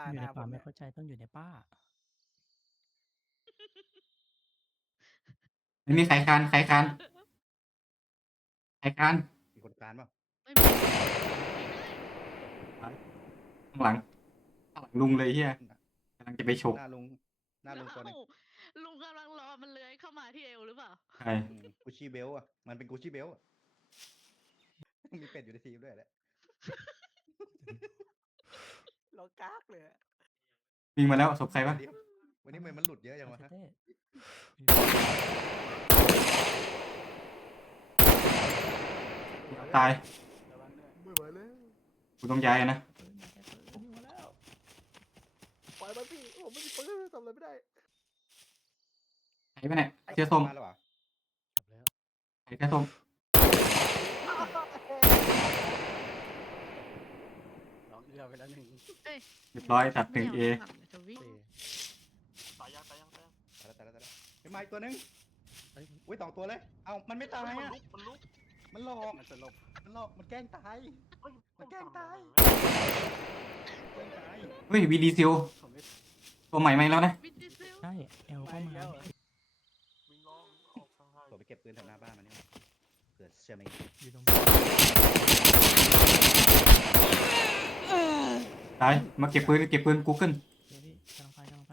ป้าอยู่หในน้าผป่ามไม่เนี่ย เข้าใจต้องอยู่ในป้า ไม่มีใครคานใครคานใครคานมีคนกลารเปล่าไม่มีข้างหลังข้างหลังลุงเลยเฮียกำลังจะไปฉกหน้าลุงหน้าลุงตัวหนึงเอ้าลุงกำลังรอมันเลื้อยเข้ามาที่เอวหรือเปล่า ใครกูชี่เบลอะมันเป็นกูชี่เบลอะมีเป็ดอยู่ในทีมด้วยแหละ เรากากเลยอะวิ่งมาแล้วศพใครวะเดี๋ยววันนี้มันมันหลุดเยอะจังวะฮะเต้ตายระวังด้วยไม่ไหวแล้วกูต้องย้ายอะนะปืนมาแค่ปืนมาแล้วปล่อยมันพี่ผมไม่มีปืนทำอะไรไม่ได้ใครปะเนี่ยเสื้อส้มมาแล้วเหรอใครเสื้อส้ม ร้องเอือไปแล้วหนึ่งเรียบร้อยตัดหนึ่งเอไม่าข้างหลังจะวิ่งตายยังตายยังตายยังตายแล้วตายแล้วตายแล้วเฮ้ยมาอีกตัวหนึงอุ้ยสองตัวเลย เอ้ามันไม่ตายมันอะลุกมันลุกมันหลอกมันสลบมันหลอกมันแกล้งตาย เฮ้ยมันแกล้งตาย แกล้งตายเฮ้ยวีดีซิลผมไม่ตัวใหม่ไหมแล้วนะวินดิซิลใช่เอลไปเข้าอีกมาแล้วเหรอวิ่งล้อมออกข้างให้ผมไปเก็บปืนแถวหน้าบ้านมันนี่เกิดเชื่อไหมอยู่ตรง ตายมาเก็บปืนเก็บปืนกูเกิลเดี๋ยวพี่กำลังไปกำลังไป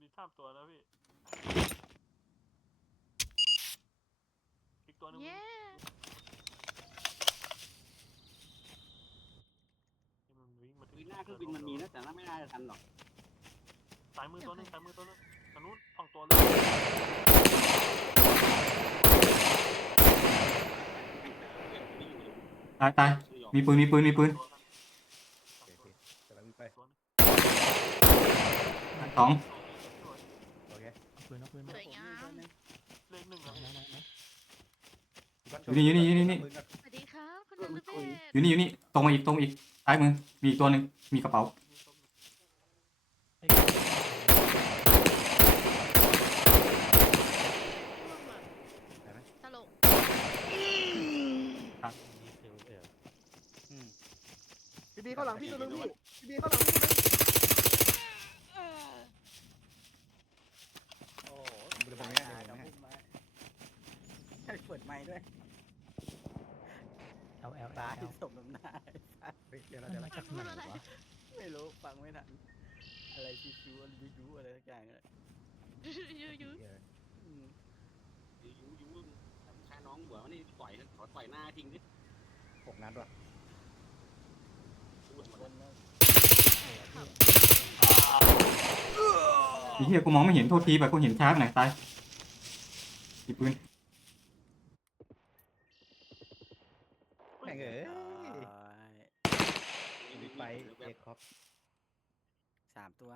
มีสามตัวนะพี่ อีกตัวหนึงเย้มันวิ่งมาถึงหน้าเครื่องบินมันมีนะแต่น่าไม่น่าจะทันหรอกสายมือตัวหนึงสายมือตัวหนึงทางนู้นฝั่งตัวเลยตายตายมีปืนมีปืนมีปืน โอเคโอเคกำลังวิ่งไป ตัวนึง สองโอเคเอาปืนเอาปืนสมาวยงามเลขหนึ่งไหนนะไหนไหนอยู่นี่อยู่นี่อยู่นี่สวัสดีครับคุณนันทเบศอยู่นี่อยู่นี่ตรงมาอีกตรงมาอีกซ้ายมือมีอีกตัวหนึ่งมีกระเป๋าเอ้ยตลกอืมพี่บีเข้าหลังพี่ตัวนึงพี่พี่บีเข้าหลังพี่ตัวนึง โอ้โหเดี๋ยวผมตายไม่หาให้กับเดี๋ยวผมไม่ให้พุ่มไม้ให้เปิดไม้ด้วยเอลเอลตายเอลสมน้ำหน้าไอ้สัสเฮ้ยเดี๋ยวมัเรานเดี๋ยวเรามาจากไหนวะไม่รู้ฟังไม่ทันอะไรชิวๆอะไรยูๆอะไรสักอย่างเลยยูยูอืมยูยูฆ่าน้องหัวมันนี่ปล่อยขอปล่อยหน้าทิ้งดิหกนัดว่ะ พูดหมด ค แล้ว นแล้ว ไอ้ เหี้ยกูมองไม่เห็นโทษทีแบบกูเห็นช้าไปหน่อยตายหยิบปืนแม่งเอ้ยตายมีไปเอ็กคอปสามตัว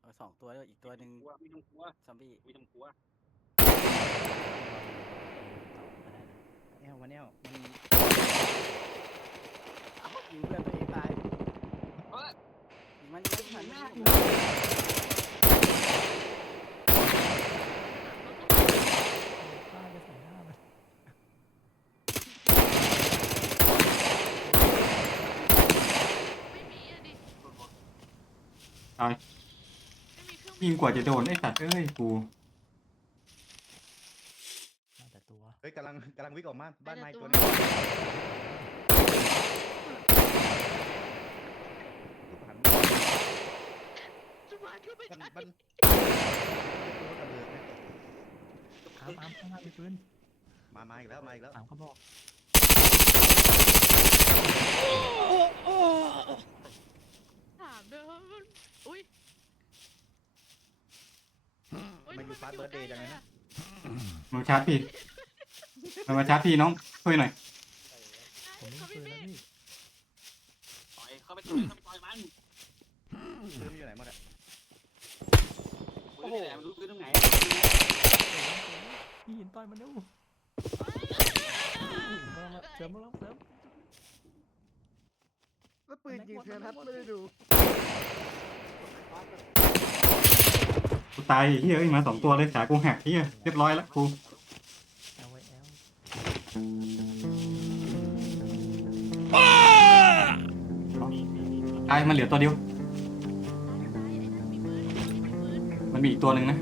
เอาสองตัวแล้วอีกตัวหนึ่งกลัวไม่ต้องกลัวซอมบี้ไม่ต้องกลัวแอลมันแอลมันเอ้ายิงเพื่อนตัวเองตายเฮ้ยยิงมันยิงมันยิงมันยิง ป้าจะใส่หน้ามัน ไม่มีอะดิ ตัวหมด ไม่มีเครื่องยิงกว่าจะโดนไอ้สัตว์เอ้ยกูมาแต่ตัวเฮ้ยกำลังกำลังวิ่งออกมาบ้านไม้ตัวนี้ลูกหันจุบาก็ไม่มันใช่มันตัวกระเบือไหมอามอามข้างหน้ามีปืนมามาอีกแล้วมาอีกแล้วสามเขาบอกถามเด้วยว่ามัน อุ้ยอุ๊ยมันอยู่ทำฟาสเบิร์ดเดย์จังเลยนะ มาชาร์จพี่มามาชาร์จพี่น้องช่วยหน่อยผมไม่เขามีพี่ปืนพี่แล้วพี่ปล่อยเข้าไปต่อยเข้าไปต่อยมันปืนอยู่ไหนหมดอะปืนที่ไหนมันรู้ปืนตรงไหนพี่หินต่อยมันเร็วมามาเสริมมาแล้วเสริม แล้วปืนยิงเทือนทัดไม่ได้ดูกู ตายเหี้ยเอ้ยมาสองตัวเลยขากูหักเหี้ยเรียบร้อยแล้วกูตายมันเหลือตัวเดียว มันมีอีกตัวหนึ่งนะ